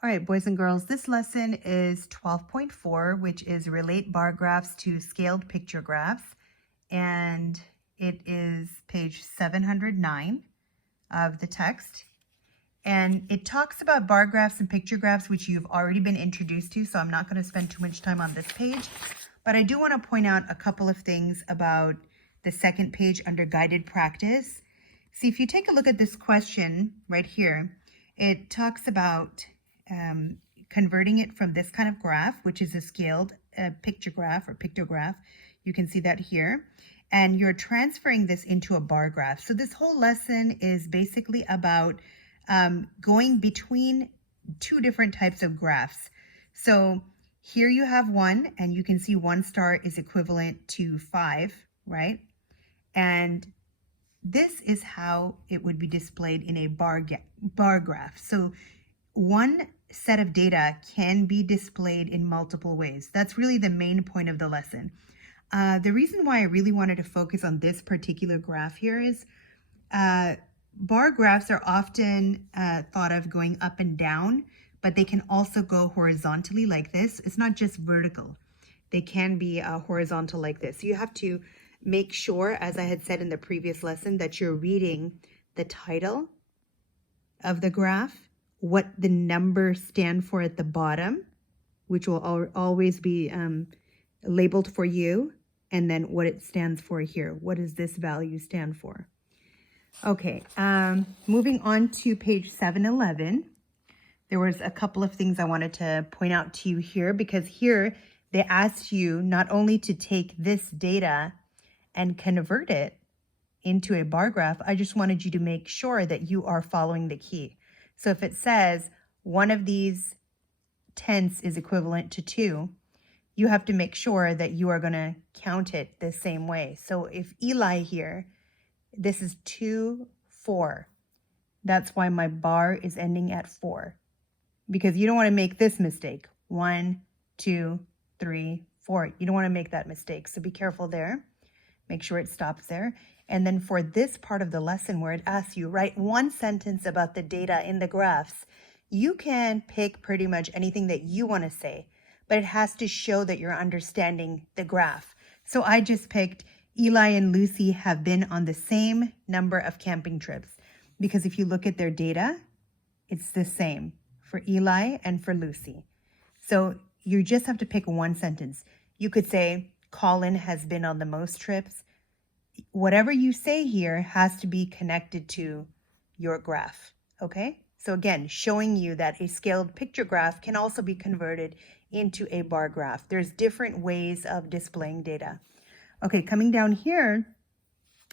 All right, boys and girls, this lesson is 12.4, which is relate bar graphs to scaled picture graphs. And it is page 709 of the text. And it talks about bar graphs and picture graphs, which you've already been introduced to, so I'm not going to spend too much time on this page. But I do want to point out a couple of things about the second page under guided practice. See, if you take a look at this question right here, it talks about converting it from this kind of graph, which is a scaled picture graph or pictograph. You can see that here. And you're transferring this into a bar graph. So this whole lesson is basically about going between two different types of graphs. So here you have one, and you can see 1 star is equivalent to 5, right? And this is how it would be displayed in a bar graph. So one set of data can be displayed in multiple ways. That's really the main point of the lesson. The reason why I really wanted to focus on this particular graph here is bar graphs are often thought of going up and down, but they can also go horizontally like this. It's not just vertical. They can be horizontal like this. So you have to make sure, as I had said in the previous lesson, that you're reading the title of the graph, what the numbers stand for at the bottom, which will always be labeled for you, and then what it stands for here. What does this value stand for? Okay, moving on to page 711. There was a couple of things I wanted to point out to you here, because here they asked you not only to take this data and convert it into a bar graph, I just wanted you to make sure that you are following the key. So if it says one of these tenths is equivalent to 2, you have to make sure that you are going to count it the same way. So if Eli here, this is 2, 4. That's why my bar is ending at 4. Because you don't want to make this mistake. 1, 2, 3, 4. You don't want to make that mistake. So be careful there. Make sure it stops there. And then for this part of the lesson where it asks you, write one sentence about the data in the graphs, you can pick pretty much anything that you want to say, but it has to show that you're understanding the graph. So I just picked Eli and Lucy have been on the same number of camping trips, because if you look at their data, it's the same for Eli and for Lucy. So you just have to pick one sentence. You could say Colin has been on the most trips. Whatever you say here has to be connected to your graph, okay? So again, showing you that a scaled picture graph can also be converted into a bar graph. There's different ways of displaying data. Okay, coming down here,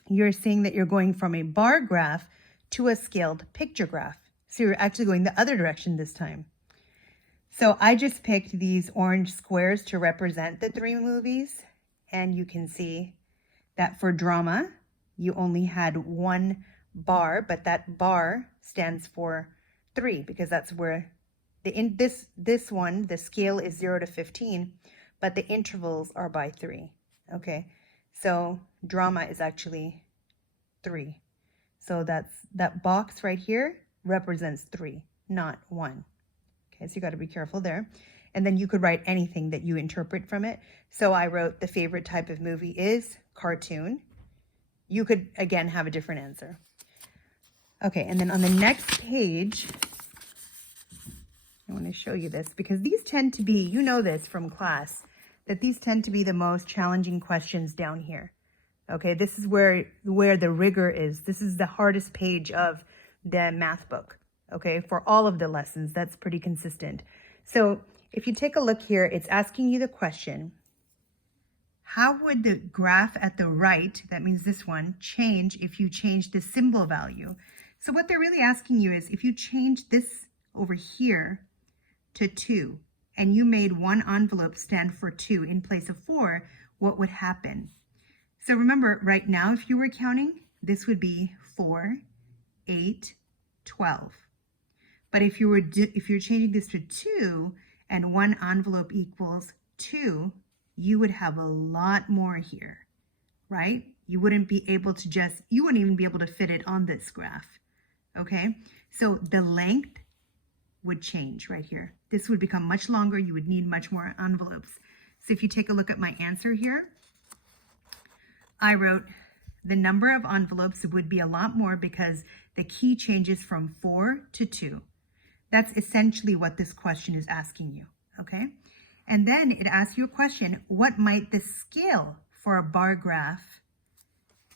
you're seeing that you're going from a bar graph to a scaled picture graph. So you're actually going the other direction this time. So I just picked these orange squares to represent the 3 movies, and you can see that for drama, you only had 1 bar, but that bar stands for 3, because that's where this one, the scale is 0 to 15, but the intervals are by 3. Okay, so drama is actually 3. So that box right here represents 3, not 1. Okay, so you got to be careful there. And then you could write anything that you interpret from it. So I wrote the favorite type of movie is cartoon. You could, again, have a different answer. Okay, and then on the next page, I want to show you this, because these tend to be, you know this from class, that these tend to be the most challenging questions down here. Okay, this is where the rigor is. This is the hardest page of the math book. Okay, for all of the lessons, that's pretty consistent. So if you take a look here, it's asking you the question, how would the graph at the right, that means this one, change if you change the symbol value? So what they're really asking you is, if you change this over here to 2, and you made one envelope stand for 2 in place of 4, what would happen? So remember, right now, if you were counting, this would be 4, 8, 12. But if you're changing this to 2 and one envelope equals 2, you would have a lot more here, right? You wouldn't be able to you wouldn't even be able to fit it on this graph, okay? So the length would change right here. This would become much longer. You would need much more envelopes. So if you take a look at my answer here, I wrote the number of envelopes would be a lot more because the key changes from 4 to 2. That's essentially what this question is asking you, okay? And then it asks you a question, what might the scale for a bar graph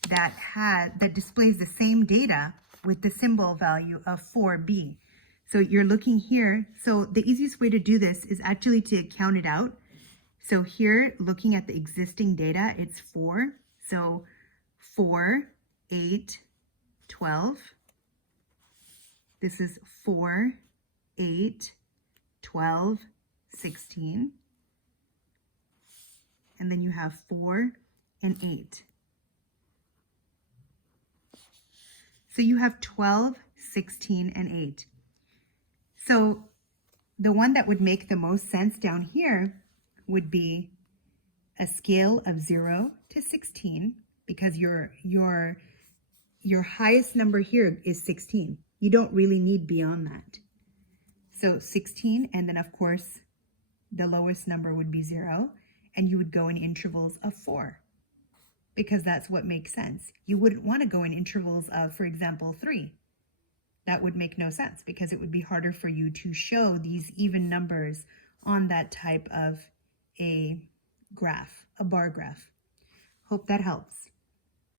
that displays the same data with the symbol value of 4b? So you're looking here. So the easiest way to do this is actually to count it out. So here, looking at the existing data, it's 4. So 4, 8, 12. This is 4, 8, 12, 16. And then you have 4 and 8. So you have 12, 16, and 8. So the one that would make the most sense down here would be a scale of 0 to 16, because your highest number here is 16. You don't really need beyond that. So 16, and then of course, the lowest number would be 0, and you would go in intervals of 4, because that's what makes sense. You wouldn't want to go in intervals of, for example, 3. That would make no sense because it would be harder for you to show these even numbers on that type of a graph, a bar graph. Hope that helps.